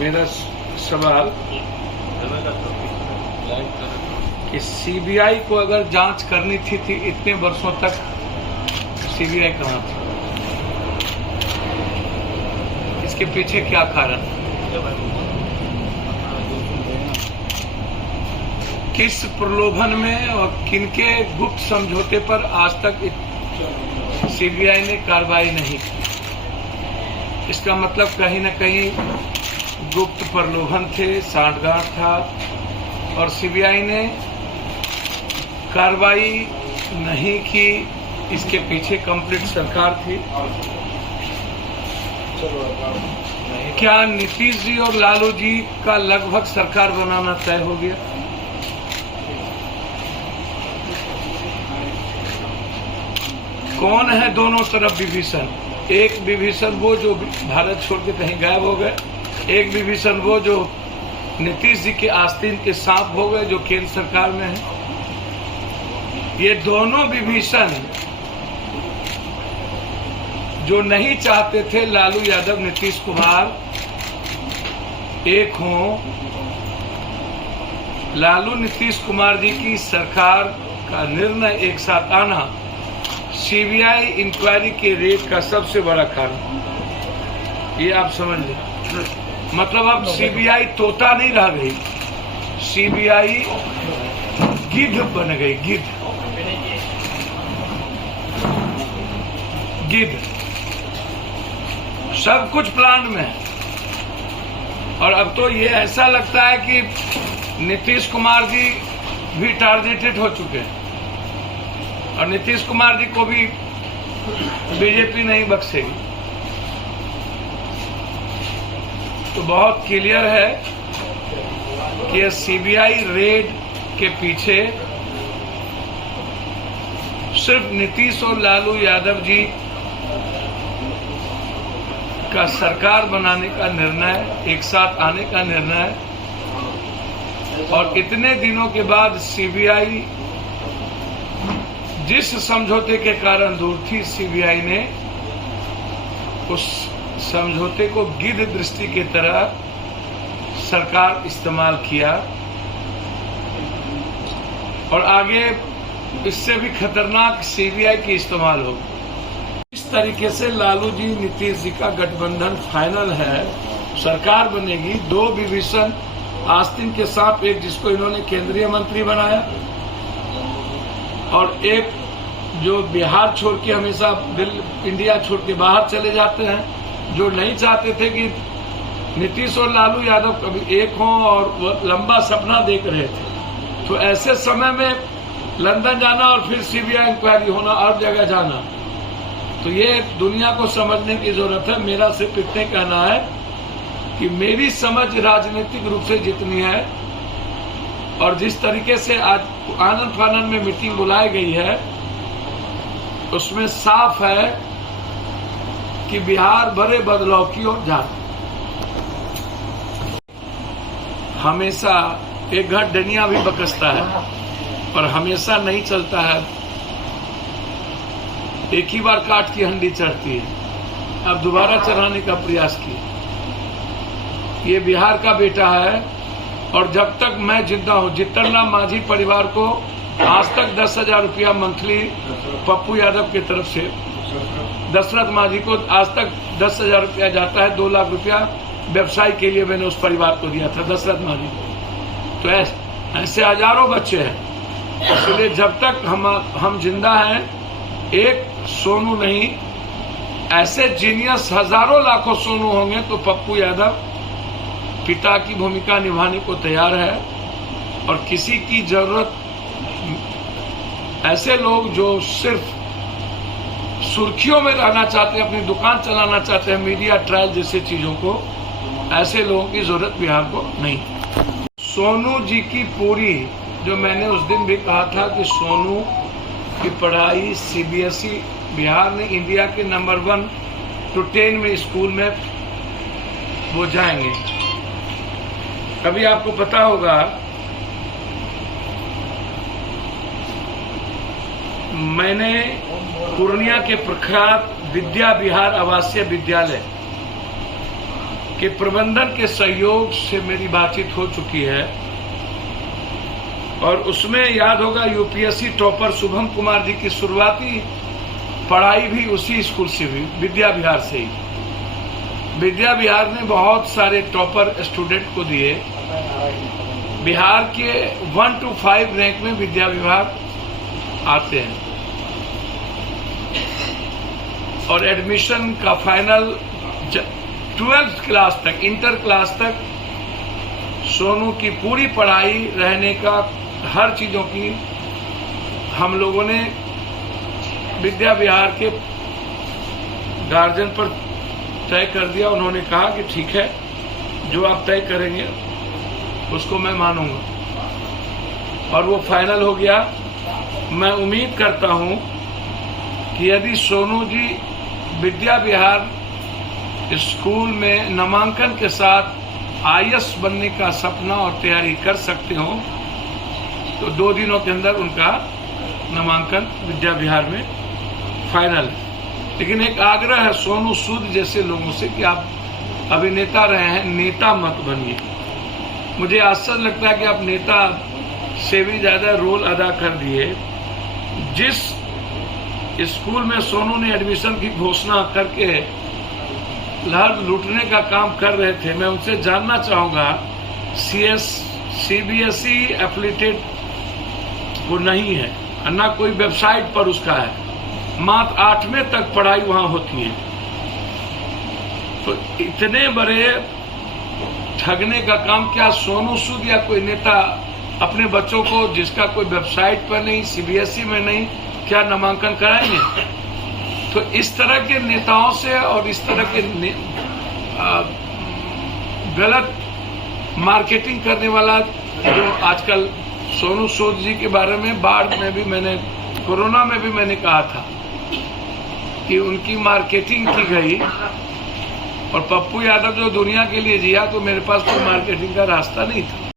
मेरा सवाल कि सीबीआई को अगर जांच करनी थी इतने वर्षों तक सीबीआई कहाँ थी? इसके पीछे क्या कारण? किस प्रलोभन में और किनके गुप्त समझौते पर आज तक सीबीआई ने कार्रवाई नहीं की? इसका मतलब कहीं न कहीं गुप्त प्रलोभन थे, सांठगांठ था और सीबीआई ने कार्रवाई नहीं की। इसके पीछे कंप्लीट सरकार थी। क्या नीतीश जी और लालू जी का लगभग सरकार बनाना तय हो गया? कौन है दोनों तरफ विभीषण? एक विभीषण वो जो भारत छोड़ के कहीं गायब हो गए, एक विभीषण वो जो नीतीश जी के आस्तीन के सांप हो गए जो केंद्र सरकार में है। ये दोनों विभीषण जो नहीं चाहते थे लालू यादव नीतीश कुमार एक हों, लालू नीतीश कुमार जी की सरकार का निर्णय एक साथ आना सीबीआई इंक्वायरी के रेट का सबसे बड़ा कारण। ये आप समझ लें। मतलब अब सीबीआई तोता नहीं रह गई, सीबीआई गिद्ध बन गई। गिद्ध सब कुछ प्लान में है। और अब तो ये ऐसा लगता है कि नीतीश कुमार जी भी टारगेटेड हो चुके हैं और नीतीश कुमार जी को भी बीजेपी नहीं बख्शेगी। तो बहुत क्लियर है कि सीबीआई रेड के पीछे सिर्फ नीतीश और लालू यादव जी का सरकार बनाने का निर्णय, एक साथ आने का निर्णय, और इतने दिनों के बाद सीबीआई जिस समझौते के कारण दूर थी, सीबीआई ने उस समझौते को गिद्ध दृष्टि की तरह सरकार इस्तेमाल किया और आगे इससे भी खतरनाक सीबीआई की इस्तेमाल होगी। इस तरीके से लालू जी नीतीश जी का गठबंधन फाइनल है, सरकार बनेगी। दो विभीषण आस्तीन के सांप, एक जिसको इन्होंने केंद्रीय मंत्री बनाया और एक जो बिहार छोड़ के हमेशा इंडिया छोड़ के बाहर चले जाते हैं, जो नहीं चाहते थे कि नीतीश और लालू यादव कभी एक हों और वो लंबा सपना देख रहे थे। तो ऐसे समय में लंदन जाना और फिर सीबीआई इंक्वायरी होना और जगह जाना, तो ये दुनिया को समझने की जरूरत है। मेरा सिर्फ इतने कहना है कि मेरी समझ राजनीतिक रूप से जितनी है और जिस तरीके से आज आनंद फानंद में मीटिंग बुलाई गई है, उसमें साफ है कि बिहार बड़े बदलाव की ओर जा रहा है। हमेशा एक घर डनिया भी बकसता है और हमेशा नहीं चलता है। एक ही बार काट की हंडी चढ़ती है, अब दोबारा चढ़ाने का प्रयास किया। ये बिहार का बेटा है और जब तक मैं जिंदा हूं, जीतन राम मांझी परिवार को आज तक 10,000 रुपया मंथली पप्पू यादव की तरफ से, दशरथ मांझी को आज तक 10,000 रुपया जाता है। 2 लाख रुपया व्यवसाय के लिए मैंने उस परिवार को दिया था, दशरथ मांझी को। तो ऐसे हजारों बच्चे हैं। इसलिए जब तक हम जिंदा हैं, एक सोनू नहीं, ऐसे जीनियस हजारों लाखों सोनू होंगे। तो पप्पू यादव पिता की भूमिका निभाने को तैयार है और किसी की जरूरत, ऐसे लोग जो सिर्फ सुर्खियों में रहना चाहते हैं, अपनी दुकान चलाना चाहते हैं, मीडिया ट्रायल जैसे चीजों को, ऐसे लोगों की जरूरत बिहार को नहीं। सोनू जी की पूरी, जो मैंने उस दिन भी कहा था कि सोनू की पढ़ाई सीबीएसई, बिहार ने इंडिया के नंबर 1 to 10 में स्कूल में वो जाएंगे। कभी आपको पता होगा, मैंने पूर्णिया के प्रख्यात विद्या विहार आवासीय विद्यालय कि प्रबंधन के सहयोग से मेरी बातचीत हो चुकी है और उसमें याद होगा यूपीएससी टॉपर शुभम कुमार जी की शुरुआती पढ़ाई भी उसी स्कूल से हुई, विद्या विहार से ही। विद्या विहार ने बहुत सारे टॉपर स्टूडेंट को दिए। बिहार के 1 to 5 रैंक में विद्या विहार आते हैं और एडमिशन का फाइनल 12th क्लास तक, इंटर क्लास तक सोनू की पूरी पढ़ाई, रहने का, हर चीजों की हम लोगों ने विद्या विहार के गार्जियन पर तय कर दिया। उन्होंने कहा कि ठीक है, जो आप तय करेंगे उसको मैं मानूंगा और वो फाइनल हो गया। मैं उम्मीद करता हूं कि यदि सोनू जी विद्या विहार स्कूल में नामांकन के साथ आईएएस बनने का सपना और तैयारी कर सकते हो तो 2 दिनों के अंदर उनका नामांकन विद्या विहार में फाइनल है। लेकिन एक आग्रह है सोनू सूद जैसे लोगों से कि आप अभिनेता रहे हैं, नेता मत बनिए। मुझे आश्चर्य लगता है कि आप नेता से भी ज्यादा रोल अदा कर दिए। जिस स्कूल में सोनू ने एडमिशन की घोषणा करके लहर लूटने का काम कर रहे थे, मैं उनसे जानना चाहूंगा, सीबीएसई एफिलिएटेड वो नहीं है, ना कोई वेबसाइट पर उसका है, मात्र 8वें तक पढ़ाई वहां होती है। तो इतने बड़े ठगने का काम क्या सोनू सूद या कोई नेता अपने बच्चों को, जिसका कोई वेबसाइट पर नहीं, सीबीएसई में नहीं, क्या नामांकन कराएंगे? तो इस तरह के नेताओं से और इस तरह के गलत मार्केटिंग करने वाला जो आजकल सोनू सूद जी के बारे में बाढ़ में भी मैंने, कोरोना में भी मैंने कहा था कि उनकी मार्केटिंग की गई और पप्पू यादव जो दुनिया के लिए जिया तो मेरे पास कोई मार्केटिंग का रास्ता नहीं था।